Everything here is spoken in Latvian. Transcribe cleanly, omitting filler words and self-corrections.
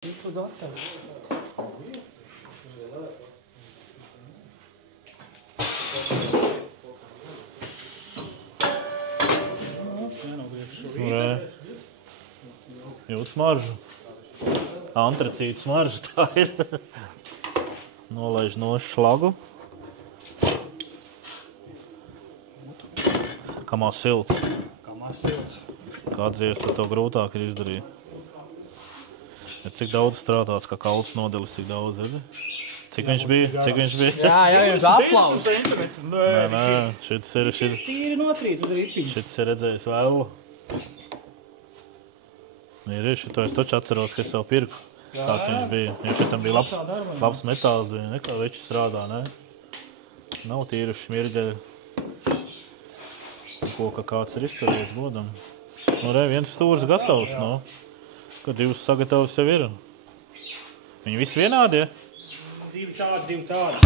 Tipo gatavu. Jūt smaržu. Antracīta smarža tā ir. Nolaiž no šlagu. Kamā silts. Kā atdziest, tad to grūtāk ir izdarīt. Bet cik daudz strādāts, kā kauls nodelis, cik daudz, redzi? Cik viņš bija? Jā, ir aplaus. Nē, šits ir Tīri notrīt uz ripiņu. šits ir redzējis vēl. Ir šito es taču atceros, ka es jau pirku. Kāds viņš bija. Jo šitam bija labs metāls, bija nekā veči strādā, ne? Nav tīri šmirģeļi. Koka kāds ir izturējis godam. Nu, re, viens stūrs gatavs, nu. Kad divas sagatavas jau ir. Viņi visi vienādi, ja? Divi tādi.